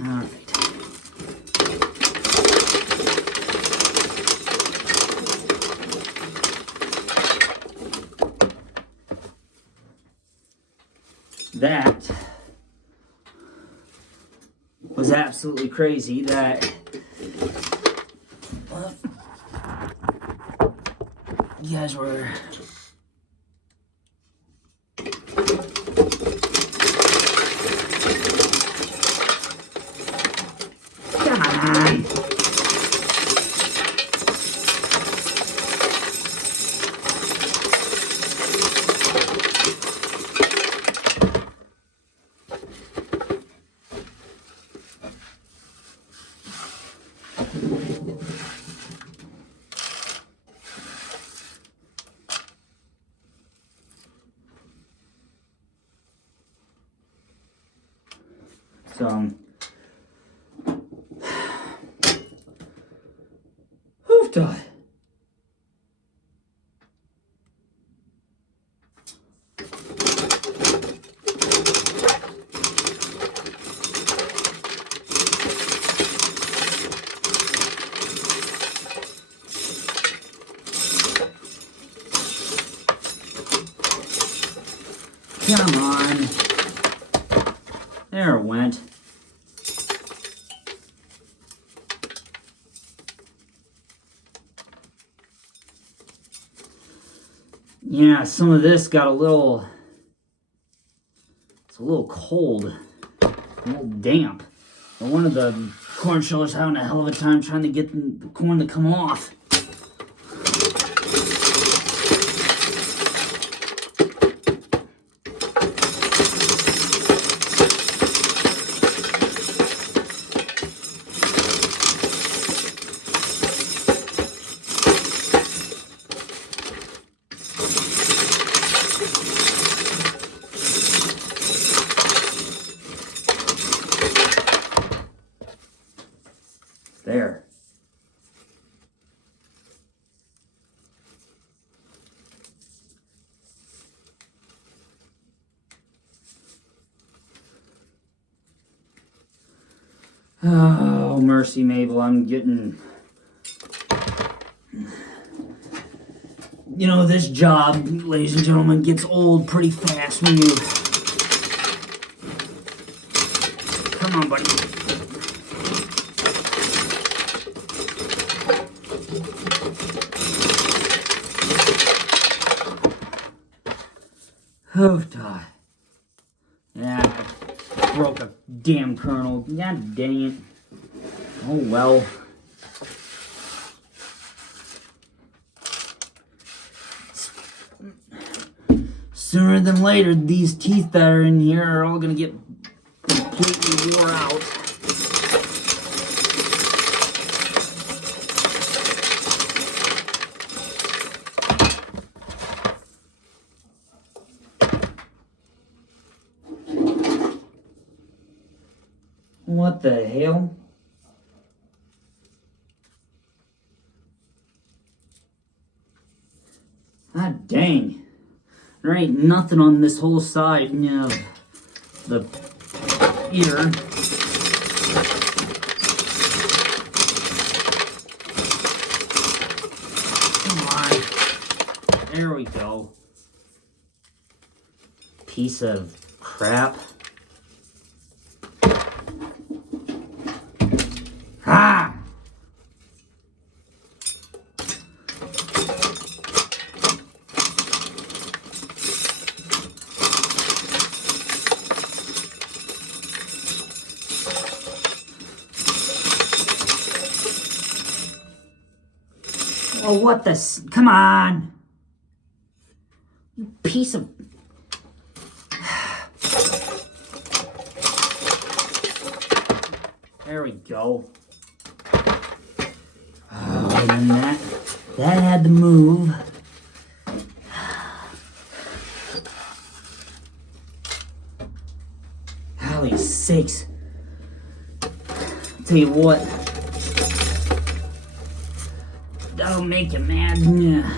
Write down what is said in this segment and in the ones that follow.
All right. That was absolutely crazy. That you guys were. Come on. So, hoof dot. Come on. There it went. Yeah, some of this got it's a little cold, a little damp. And one of the corn shellers having a hell of a time trying to get the corn to come off. There. Oh, mercy, Mabel, I'm getting... You know, this job, ladies and gentlemen, gets old pretty fast when you... Come on, buddy. Hoof tie. Yeah, I broke a damn kernel. God dang it. Oh well. Sooner than later, these teeth that are in here are all gonna get completely wore out. What the hell? God dang. There ain't nothing on this whole side of the ear. Come on. There we go. Piece of crap. Ah! Oh, what the... Come on! You piece of... There we go. Oh, and then that had to move. Holy sakes. I'll tell you what. That'll make you mad. Yeah.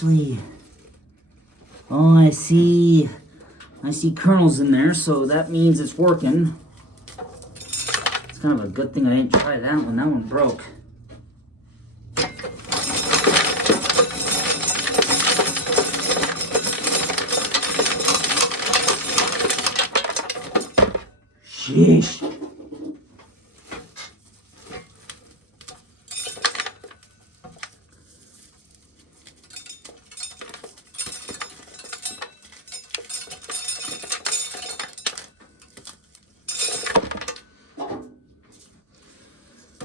actually... Oh, I see kernels in there, so that means it's working. It's kind of a good thing I didn't try that one. That one broke. Sheesh.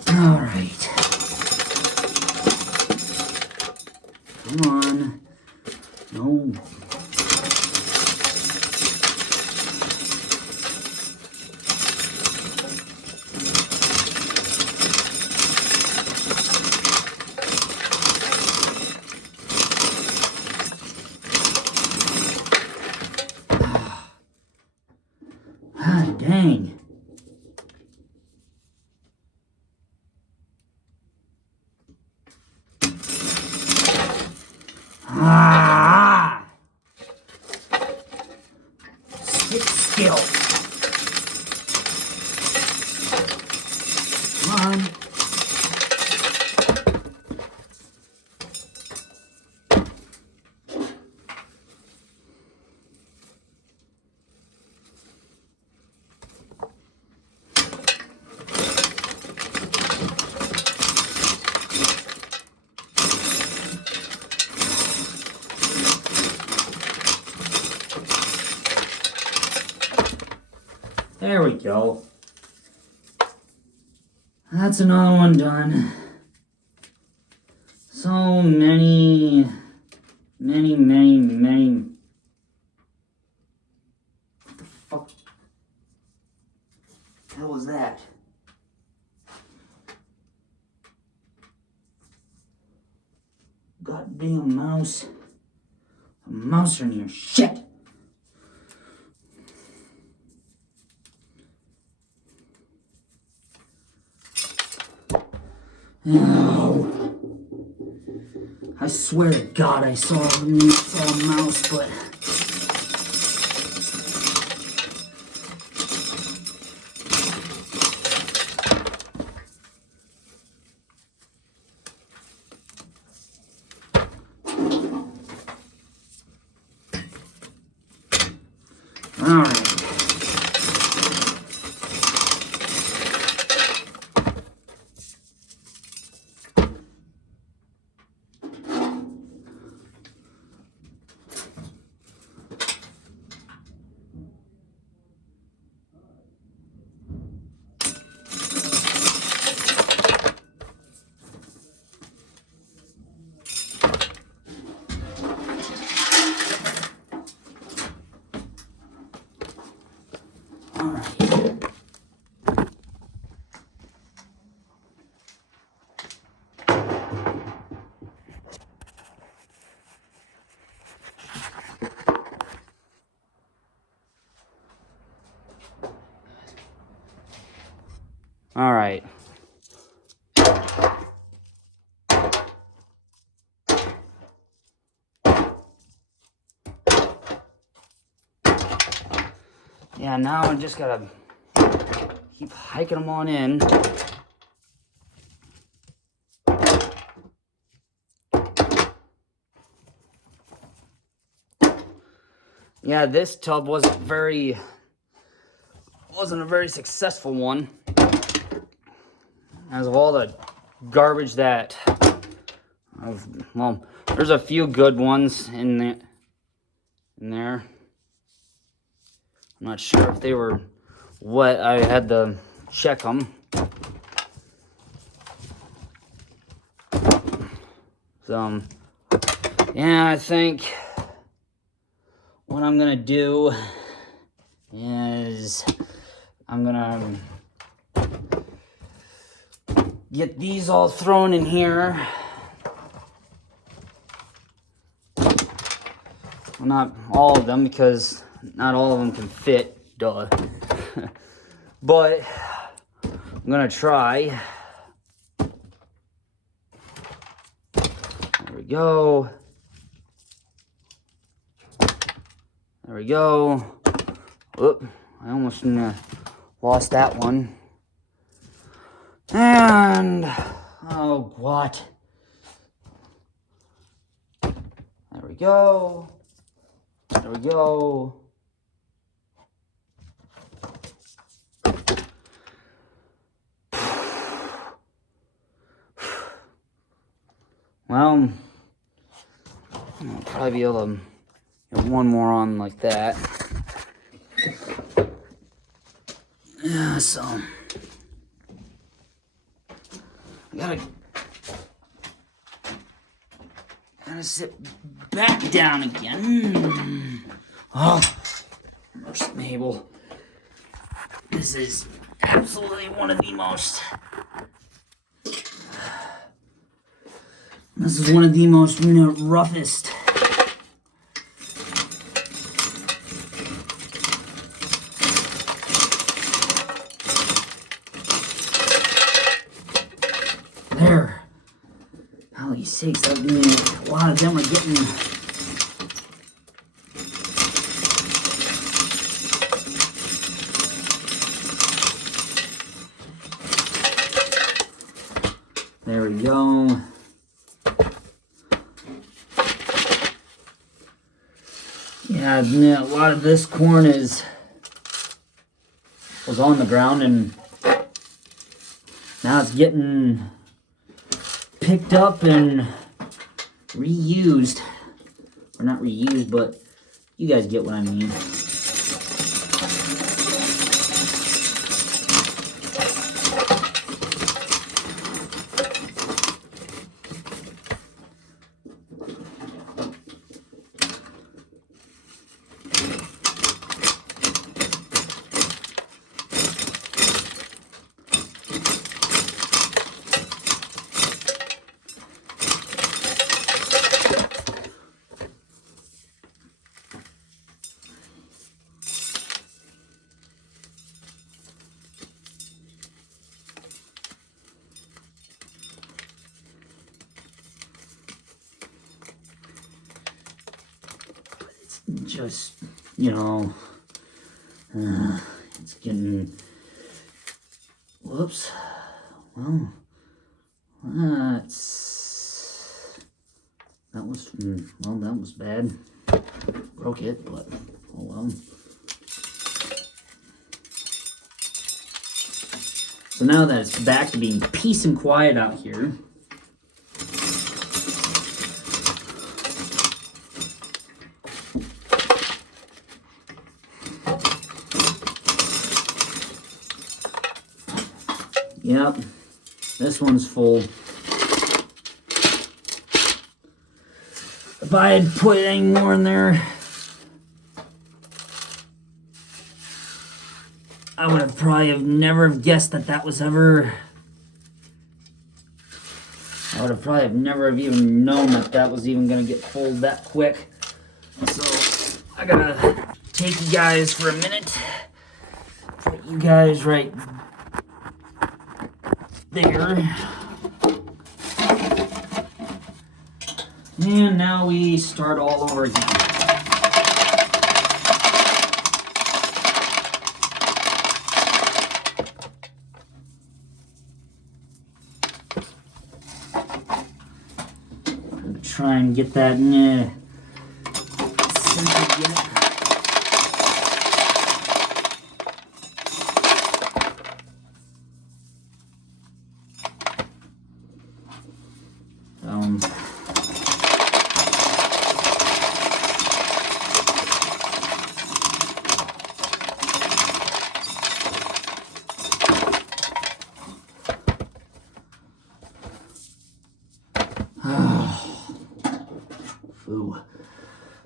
All right. Come on. No. Ah, dang. Ah! Sit still. Come on. There we go. That's another one done. So many. What the fuck? The hell was that? Goddamn mouse. A mouse in here. Shit! No. I swear to God I saw a mouse, but... All right. All right. Yeah, now I just gotta keep hiking them on in. Yeah, this tub wasn't a very successful one. As of all the garbage that well, there's a few good ones in there. I'm not sure if they were wet. I had to check them. So, yeah, I think what I'm gonna do is I'm gonna get these all thrown in here. Well, not all of them, because not all of them can fit, duh. But I'm gonna try. There we go. There we go. Whoop, I almost lost that one. And, oh, what? There we go. There we go. Well, I'll probably be able to get one more on like that. Yeah, so I gotta sit back down again. Oh, mercy, Mabel. This is absolutely one of the most. This is one of the most roughest. There. Holy sakes, that a lot of them are getting. There we go. Yeah, a lot of this corn was on the ground, and now it's getting picked up and reused. Or not reused, but you guys get what I mean. Just, it's getting, whoops, well, that was bad, broke it, but, oh well. So now that it's back to being peace and quiet out here, yep, this one's full. If I had put any more in there, I would have probably never guessed that was ever. I would have probably never even known that was even gonna get full that quick. So I gotta take you guys for a minute. Put you guys right there. And now we start all over again. Try and get that centered yet.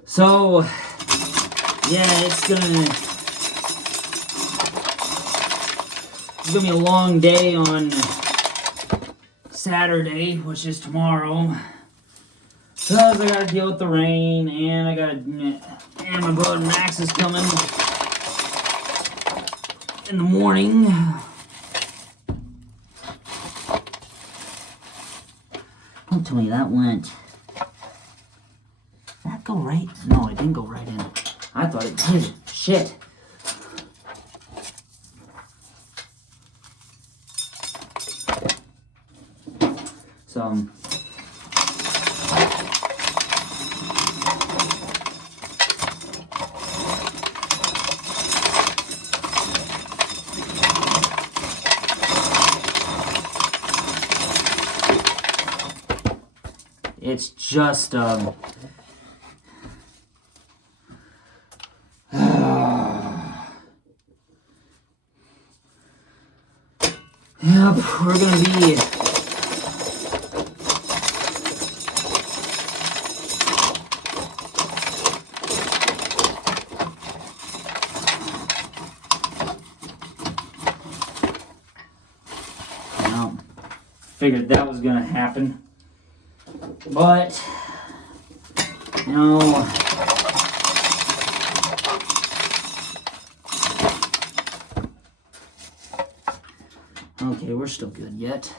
So, yeah, it's gonna be a long day on Saturday, which is tomorrow. Because I gotta deal with the rain, and my brother Max is coming in the morning. Don't tell me that went. Did that go right? No, it didn't go right in. I thought it did. Shit. So, it's just, yep, we're gonna be figured that was gonna happen, but you know, okay, we're still good yet.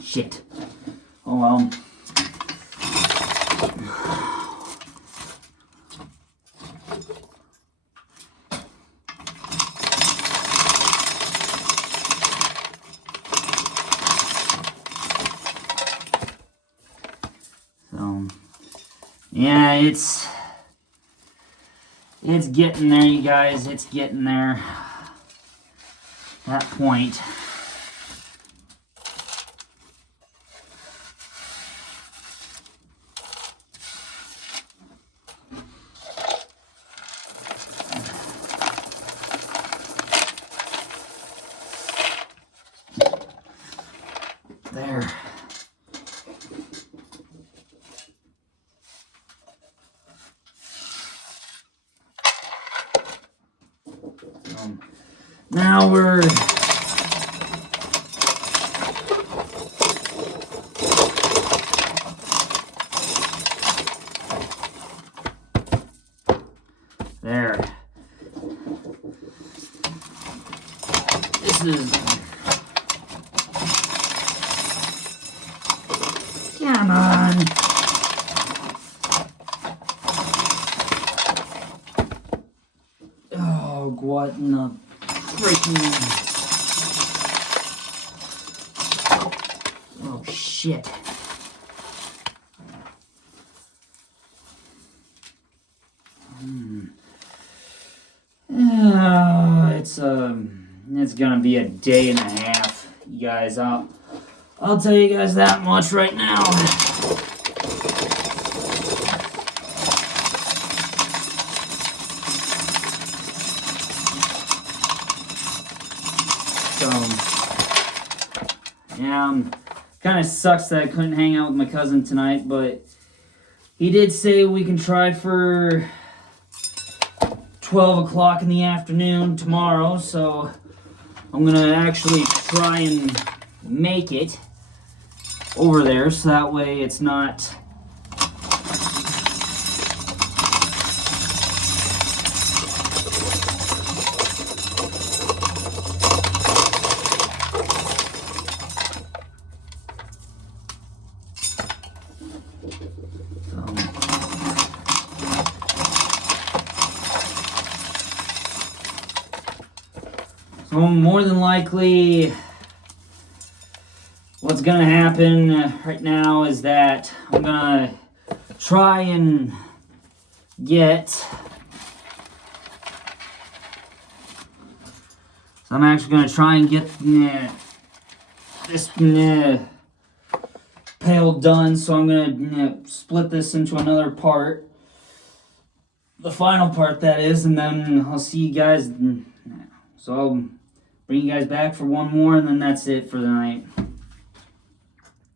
Shit. Oh well. So, yeah, it's getting there, you guys. It's getting there. That point. There. Now we're there. This is, come on. Oh, what in the freaking, oh shit. It's gonna be a day and a half, you guys. I'll tell you guys that much right now. So, yeah, kind of sucks that I couldn't hang out with my cousin tonight, but he did say we can try for 12 o'clock in the afternoon tomorrow, so I'm gonna actually try and make it over there, so that way it's not so more than likely, what's gonna happen right now is that I'm gonna try and get, so I'm actually gonna try and get this pail done. So I'm gonna split this into another part, the final part that is, and then I'll see you guys. So I'll bring you guys back for one more, and then that's it for the night.